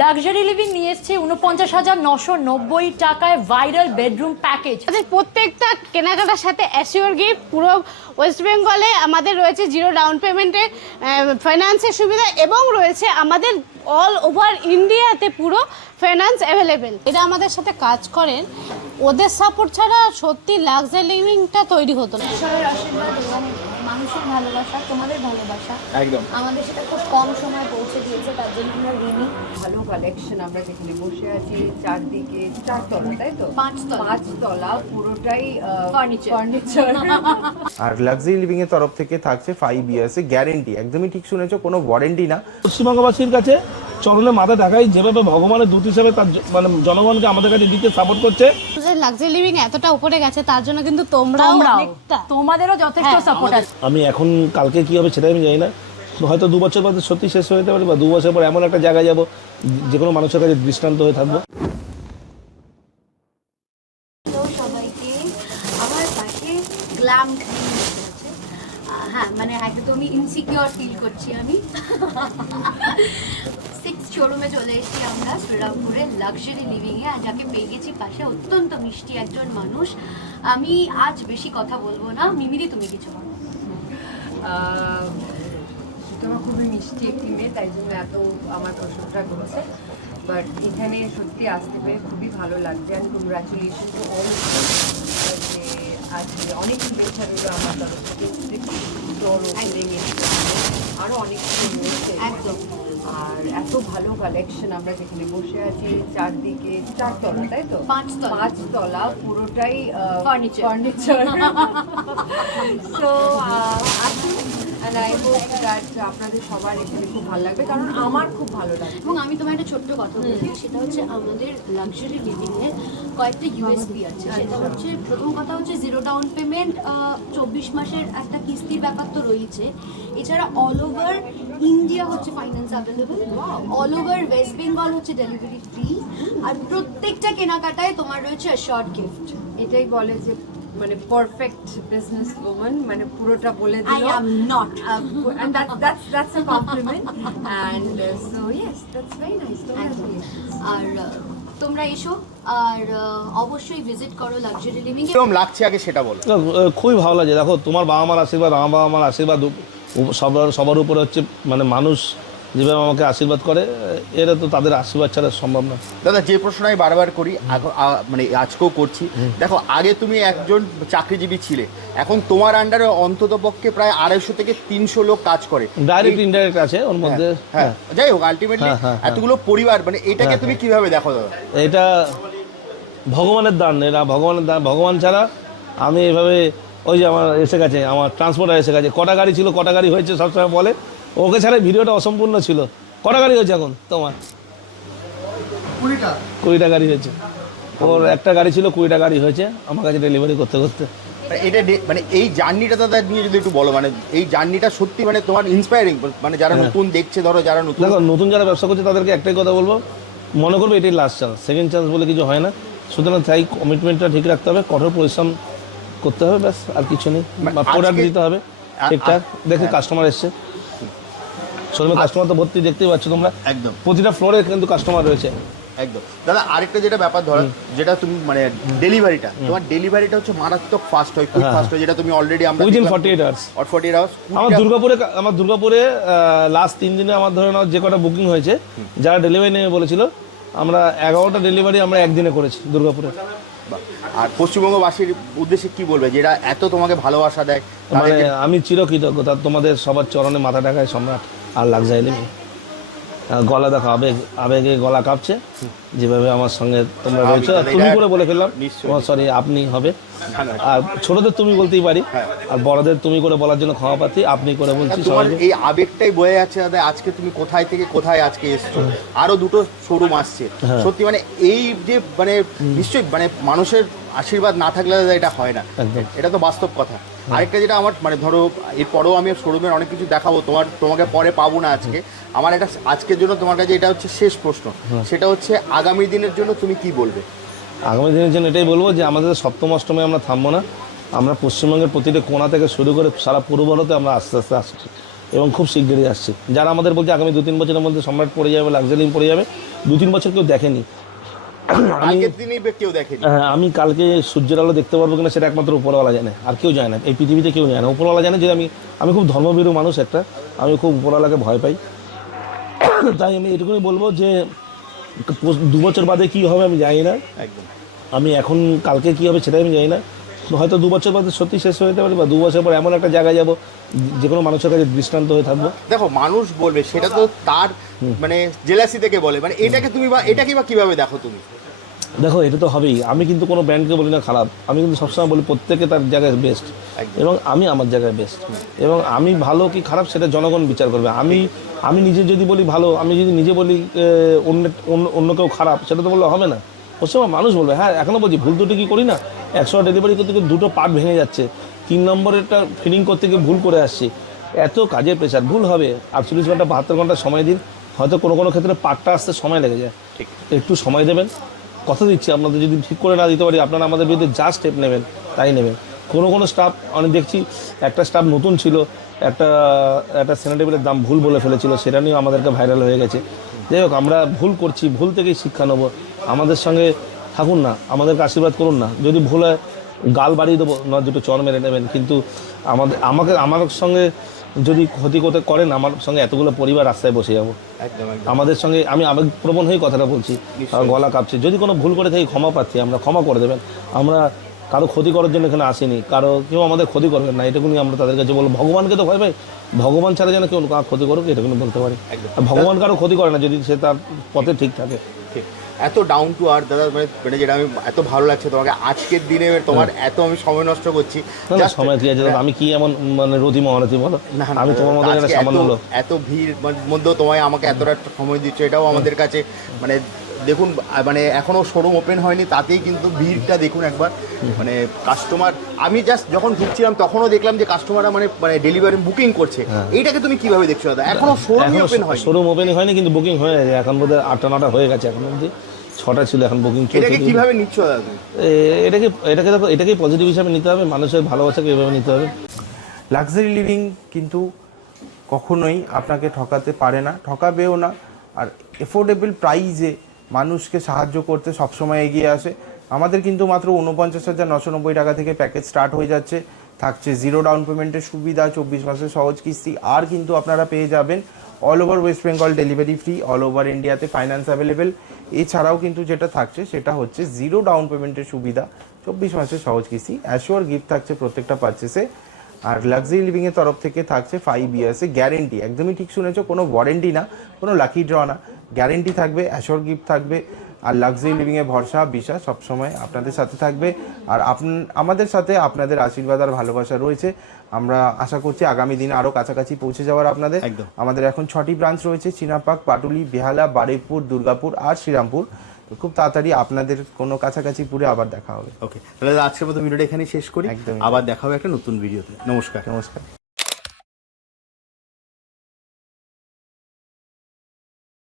Luxury living নিয়ে এসছে ৪৯,৯৯০ টাকায় ভাইরাল বেডরুম প্যাকেজ। আমাদের প্রত্যেকটা কেনাকাটার সাথে অ্যাসিওর গিফট। পুরো ওয়েস্ট বেঙ্গলে আমাদের রয়েছে জিরো ডাউন পেমেন্টের ফাইন্যান্সের সুবিধা এবং রয়েছে আমাদের অল ওভার ইন্ডিয়াতে পুরো ফাইন্যান্স অ্যাভেলেবেল। এরা আমাদের সাথে কাজ করেন, ওদের সাপোর্ট ছাড়া সত্যি লাক্সারি লিভিংটা তৈরি হতো না। ঈশ্বরের আশীর্বাদ এবং মানুষের ভালোবাসা, তোমাদের ভালোবাসা একদম আমাদের সেটা খুব কম সময় পৌঁছে দিয়েছে, তার জন্য আমরা ঋণী। ভালো কালেকশন। আমরা যেখানে বসে আছি চারদিকে 4 তলা, তাই তো 5 তলা। 5 তলা পুরোটাই ফার্নিচার আর লাক্সারি লিভিং এর তরফ থেকে থাকছে 5 ইয়ার্স এর গ্যারেন্টি। একদমই ঠিক শুনেছো, কোনো ওয়ারেন্টি না। পশ্চিমবঙ্গবাসীর কাছে চরণে মাথা দেখাই যেভাবে ভগবানের দূত হিসেবে তার মানে জনগণকে আমাদের কাছে দিতে সাপোর্ট করছে। লাক্সারি লিভিং এতটা উপরে গেছে তার জন্য কিন্তু তোমরাও অনেকটা, তোমাদেরও যথেষ্ট সাপোর্ট আছে। আমি এখন কালকে কি হবে সেটাই আমি জানি না, সহয়তো 2 বছর পর সত্যি শেষ হয়ে যেতে পারে, বা 2 বছর পর এমন একটা জায়গায় যাব যে কোনো মানুষের কাছে দৃষ্টান্ত হয়ে থাকবো। সবাইকে আমার পাশে গ্ল্যাম আছে। হ্যাঁ, মানে একদমই ইনসিকিউর ফিল করছি আমি। 6 শোরুমে চলে এসেছি আমরা শ্রীরামপুরে লাক্সারি লিভিংয়ে, আর যাকে পেয়ে গেছি পাশে অত্যন্ত মিষ্টি একজন মানুষ। আমি আজ বেশি কথা বলবো না, মিমিদি তুমি কিছু বলো। তোমার খুবই মিষ্টি একটি মেয়ে, তাই জন্য এত আমার প্রশংসা করছে। বাট এখানে সত্যি আসতে পেরে খুবই ভালো লাগছে। And congratulation to all. যে আজকে অনেক শুভেচ্ছা রইল আমার তরফ থেকে। স্টোর ওপেনিং আরও অনেক কিছু রয়েছে একদম। আর এত ভালো কালেকশন। আমরা যেখানে বসে আছি চারদিকে 4 তলা, তাই তো 5 তলা। 5 তলা পুরোটাই ফার্নিচার সো আসুন। And I hope that আপনাদের সবার এখানে খুব ভালো লাগবে, কারণ আমার খুব ভালো লাগে। এবং আমি তোমার একটা ছোট্ট কথা বলি, সেটা হচ্ছে আমাদের লাক্সারি লিভিং এর কয়েকটা ইউএসপি আছে। সেটা হচ্ছে, প্রথম কথা হচ্ছে জিরো ডাউন পেমেন্ট, 24 মাসের একটা কিস্তির ব্যাপার তো রয়েছে। এছাড়া অল ওভার ইন্ডিয়া হচ্ছে finance available, all over West Bengal হচ্ছে ডেলিভারি ফ্রি, আর প্রত্যেকটা কেনাকাটায় তোমার রয়েছে শর্ট গিফট। এটাই বলে যে মানে পারফেক্ট বিজনেস ওম্যান, মানে পুরোটা বলে I দিল। am not. And that's a compliment. And so yes, that's very nice. আর তোমরা এসো, আর অবশ্যই ভিজিট করো লাক্সারি লিভিং। কিরকম লাগছে আগে সেটা বলো। খুবই ভালো লাগে। দেখো, তোমার বাবা মার আশীর্বাদ, আমার বাবা মার আশীর্বাদ, সবার উপরে হচ্ছে মানে মানুষ যেভাবে আমাকে আশীর্বাদ করে, এরা তো তাদের আশীর্বাদ ছাড়া সম্ভব না। দাদা, যে প্রশ্ন আমি বারবার করি, মানে আজকেও করছি, দেখো আগে তুমি একজন চাকরিজীবী ছিলে, এখন তোমার আন্ডারে অন্তত পক্ষে প্রায় 250 থেকে 300 লোক কাজ করে, ডাইরেক্ট ইনডাইরেক্ট আছে ওর মধ্যে। হ্যাঁ, যাই হোক, আলটিমেটলি এতগুলো পরিবার, মানে এটাকে তুমি কিভাবে দেখো দাদা? এটা ভগবানের দান, এরা ভগবানের দান। ভগবান ছাড়া আমি এভাবে, ওই যে আমার এসে গেছে, আমার ট্রান্সপোর্টার এসে গেছে, কটা গাড়ি ছিল, কটা গাড়ি হয়েছে সবসময় বলে, ওকে ছাড়া ভিডিওটা অসম্পূর্ণ ছিল। কটা গাড়ি হয়েছে এখন তোমার? 20টা গাড়ি হয়েছে। ওর একটা গাড়ি ছিল, 20টা গাড়ি হয়েছে আমার কাছে ডেলিভারি করতে করতে। এটা মানে এই জার্নিটা দাদা নিয়ে যদি একটু বলো, মানে এই জার্নিটা সত্যি মানে তোমার ইন্সপায়ারিং, মানে যারা নতুন দেখছে, ধরো যারা নতুন, দেখো নতুন যারা ব্যবসা করছে তাদেরকে একটাই কথা বলবো, মনে করবে এটাই লাস্ট চান্স, সেকেন্ড চান্স বলে কিছু হয় না। সুতরাং তাই কমিটমেন্টটা ঠিক রাখতে হবে, কঠোর পরিশ্রম করতে হবে, ব্যাস আর কিছু নেই। প্রোডাক্ট দিতে হবে ঠিকঠাক দেখে। কাস্টমার এসছে শোরুমে, কাস্টমার তো ভর্তি, দেখতেই পাচ্ছ তোমরা, একদম প্রতিটা ফ্লোরে কিন্তু কাস্টমার রয়েছে। একদম। দাদা, আরেকটা যেটা ব্যাপার ধরো, যেটা তুমি মানে ডেলিভারিটা, তোমার ডেলিভারিটা হচ্ছে মারাত্মক ফাস্ট হয়, খুব ফাস্ট হয়, যেটা তুমি অলরেডি আমরা উইদিন 48 আওয়ার্স। 48 আওয়ার্স। আমার দুর্গাপুরে লাস্ট 3 দিনে আমার ধরে নাও যে কটা বুকিং হয়েছে, যারা ডেলিভারি নেবে বলেছিল, আমরা 11টা ডেলিভারি আমরা একদিনে করেছি দুর্গাপুরে। আর পশ্চিমবঙ্গবাসীর উদ্দেশ্যে কি বলবে, যেটা এত তোমাকে ভালোবাসা দেয়? মানে আমি চিরকৃতজ্ঞ তোমাদের সবার চরণে মাথা টাকায় সম্রাট আর লাক্সারি লিভিং। গলা দেখো, আবেগে গলা কাঁপছে, যেভাবে আমার সঙ্গে তোমরা রয়েছো। তুমি করে বলে ফেললাম, সরি আপনি হবে। আর ছোটদের তুমি বলতেই পারি, আর বড়দের তুমি করে বলার জন্য ক্ষমা প্রার্থী, আপনি করে বলছি। তোমার এই আবেগটাই বয়ে যাচ্ছে দাদা। আজকে তুমি কোথায় থেকে কোথায় আজকে এসছো, আরো 2টো শোরুম আসছে। সত্যি মানে এই যে মানে নিশ্চয়ই মানে মানুষের আশীর্বাদ না থাকলে দাদা এটা হয় না, এটা তো বাস্তব কথা। আরেকটা যেটা আমার মানে ধরো, এরপরেও আমি শোরুমের অনেক কিছু দেখাবো, তোমাকে পরে পাবো না আজকে। আমার একটা আজকের জন্য তোমার কাছে এটা হচ্ছে শেষ প্রশ্ন, সেটা হচ্ছে আগামী দিনের জন্য তুমি কি বলবে? আগামী দিনের জন্য এটাই বলবো যে আমাদের সপ্তম অষ্টমে আমরা থামবো না। আমরা পশ্চিমবঙ্গের প্রতিটি কোণা থেকে শুরু করে সারা পূর্ব ভারতে আমরা আস্তে আস্তে আসছি এবং খুব শিগগিরই আসছি। যারা আমাদের বলছে আগামী 2-3 বছরের মধ্যে সম্রাট পড়ে যাবে, লাক্সারি পড়ে যাবে, 2-3 বছর কেউ দেখেনি। আগের দিনই কেউ দেখেনি। হ্যাঁ, আমি কালকে সূর্যের আলো দেখতে পারবো কিনা সেটা একমাত্র উপরওয়ালা জানে, আর কেউ জানে না, এই পৃথিবীতে কেউ জানে না। উপরওয়ালা জানে যে আমি খুব ধর্মভীরু মানুষ একটা, আমি খুব উপরওয়ালাকে ভয় পাই। তাই আমি এটুকুনি বলবো যে 2 বছর বাদে কী হবে আমি জানি না, একদম। আমি এখন কালকে কী হবে সেটাই আমি জানি না। হয়তো 2 বছর বাদে সত্যি শেষ হয়ে যেতে পারে, বা 2 বছর পর এমন একটা জায়গায় যাবো যে কোনো মানুষের কাছে দৃষ্টান্ত হয়ে থাকবো। দেখো মানুষ বলবে সেটা তো তার মানে জেলাসি থেকে বলে, মানে এটাকে তুমি বা এটাকে বা কিভাবে দেখো তুমি? দেখো এটা তো হবেই, আমি কিন্তু কোনো ব্র্যান্ডকে বলি না খারাপ, আমি কিন্তু সবসময় বলি প্রত্যেকে তার জায়গায় বেস্ট, এবং আমি আমার জায়গায় বেস্ট, এবং আমি ভালো কি খারাপ সেটা জনগণ বিচার করবে। আমি নিজে যদি বলি ভালো, আমি যদি নিজে বলি অন্য কেউ খারাপ, সেটা তো বললে হবে না, ওর সময় মানুষ বলবে। হ্যাঁ, এখনও বলছি ভুল ত্রুটি কি করি না, 100 ডেলিভারি করতে গিয়ে 2টো পার্ট ভেঙে যাচ্ছে, 3 নম্বরেরটা ফিটিং করতে গিয়ে ভুল করে আসছি, এত কাজের প্রেশার, ভুল হবে। 48 ঘন্টা 72 ঘন্টা সময় দিন, হয়তো কোনো ক্ষেত্রে পার্টটা আসতে সময় লেগে যায়, ঠিক একটু সময় দেবেন, কথা দিচ্ছি আপনাদের, যদি ঠিক করে না দিতে পারি আপনারা আমাদের বিরুদ্ধে যা স্টেপ নেবেন তাই নেবেন। কোনো স্টাফ অনেক দেখছি, একটা স্টাফ নতুন ছিল, একটা স্যানিটাইজারের দাম ভুল বলে ফেলেছিল, সেটা নিয়েও আমাদেরকে ভাইরাল হয়ে গেছে। যাই হোক, আমরা ভুল করছি, ভুল থেকেই শিক্ষা নেবো, আমাদের সঙ্গে থাকুন না, আমাদেরকে আশীর্বাদ করুন না, যদি ভুল হয় গাল বাড়িয়ে দেবো, নয় 2টো চর মেরে নেবেন, কিন্তু আমার সঙ্গে যদি ক্ষতি করতে করেন, আমার সঙ্গে এতগুলো পরিবার রাস্তায় বসে যাবো। একদম একদম। আমাদের সঙ্গে আমি আবেগপ্রবণ হয়ে কথাটা বলছি, গলা কাঁপছে, যদি কোনো ভুল করে থাকি ক্ষমা প্রার্থী, আমরা ক্ষমা করে দেবেন। আমরা কারো ক্ষতি করার জন্য এখানে আসিনি, কেউ আমাদের ক্ষতি করবেন না, এটুকুনি আমরা তাদের কাছে বলবো। ভগবানকে তো ভয় পাই, ভগবান ছাড়া যেন কেউ কারো ক্ষতি করুক, এটুকুনি বলতে পারি। ভগবান কারো ক্ষতি করে না যদি সে তার পথে ঠিক থাকে। ঠিক, এত ডাউন টু আর্থ দাদা, মানে যেটা আমি এত ভালো লাগছে তোমাকে আজকের দিনে, তোমার এত আমি সময় নষ্ট করছি। Just সময় কি আছে, আমি কি এমন মানে রতি মহারতি বলো, আমি তোমার মতো একটা সামান্য লোক। এত ভিড় মধ্যেও তোমায় আমাকে এতটা সময় দিচ্ছ, এটাও আমাদের কাছে মানে দেখুন, মানে এখনো শোরুম ওপেন হয়নি, তাতেই কিন্তু ভিড়টা দেখুন একবার, মানে কাস্টমার, আমি জাস্ট যখন ঢুকছিলাম তখনও দেখলাম যে কাস্টমাররা মানে ডেলিভারি বুকিং করছে। এইটাকে তুমি কিভাবে দেখছো দাদা? এখনো শোরুম ওপেন হয়নি। শোরুম ওপেনই হয়নি, কিন্তু বুকিং হয়ে যায়, এখন বোধহয় 8টা-9টা হয়ে গেছে, এখন অবধি 6টা ছিল, এখন বুকিং চলছে। এটাকে কিভাবে নিচ্ছ দাদা তুমি? এটাকে পজিটিভ হিসাবে নিতে হবে, মানুষের ভালোবাসাকে এভাবে নিতে হবে। লাক্সারি লিভিং কিন্তু কখনোই আপনাকে ঠকাতে পারে না, ঠকাবেও না, আর এফোর্ডেবল প্রাইসে মানুষকে সাহায্য করতে সবসময় এগিয়ে আসে। আমাদের কিন্তু মাত্র 49,990 টাকা থেকে প্যাকেজ স্টার্ট হয়ে যাচ্ছে, থাকছে 0 ডাউন পেমেন্টের সুবিধা, 24 মাসের সহজ কিস্তি, আর কিন্তু আপনারা পেয়ে যাবেন all over West Bengal delivery free, all over ইন্ডিয়াতে ফাইন্যান্স অ্যাভেলেবেল। এছাড়াও কিন্তু যেটা থাকছে সেটা হচ্ছে 0 ডাউন পেমেন্টের সুবিধা, 24 মাসের সহজ কিস্তি, অ্যাশিওর গিফট থাকছে প্রত্যেকটা পারচেসে, আর লাক্সারি লিভিংয়ের তরফ থেকে থাকছে 5 ইয়ার্সে গ্যারেন্টি। একদমই ঠিক শুনেছো, কোনো ওয়ারেন্টি না, কোনো লাকি ড্র না, গ্যারেন্টি থাকবে, অ্যাশিওর গিফট থাকবে, আর লাক্সারি লিভিংয়ে ভরসা বিশ্বাস সবসময় আপনাদের সাথে থাকবে। আর আমাদের সাথে আপনাদের আশীর্বাদ আর ভালোবাসা রয়েছে। আমরা আশা করছি আগামী দিনে আরও কাছাকাছি পৌঁছে যাওয়ার আপনাদের। আমাদের এখন 6টি ব্রাঞ্চ রয়েছে, চিনাপাক, পাটুলি, বেহালা, বারুইপুর, দুর্গাপুর আর শ্রীরামপুর। তো খুব তাড়াতাড়ি আপনাদের কোনো কাছাকাছি পুরে আবার দেখা হবে। ওকে, তাহলে আজকের মতো ভিডিওটা এখানেই শেষ করি, একদমই। আবার দেখা হবে একটা নতুন ভিডিওতে। নমস্কার। নমস্কার।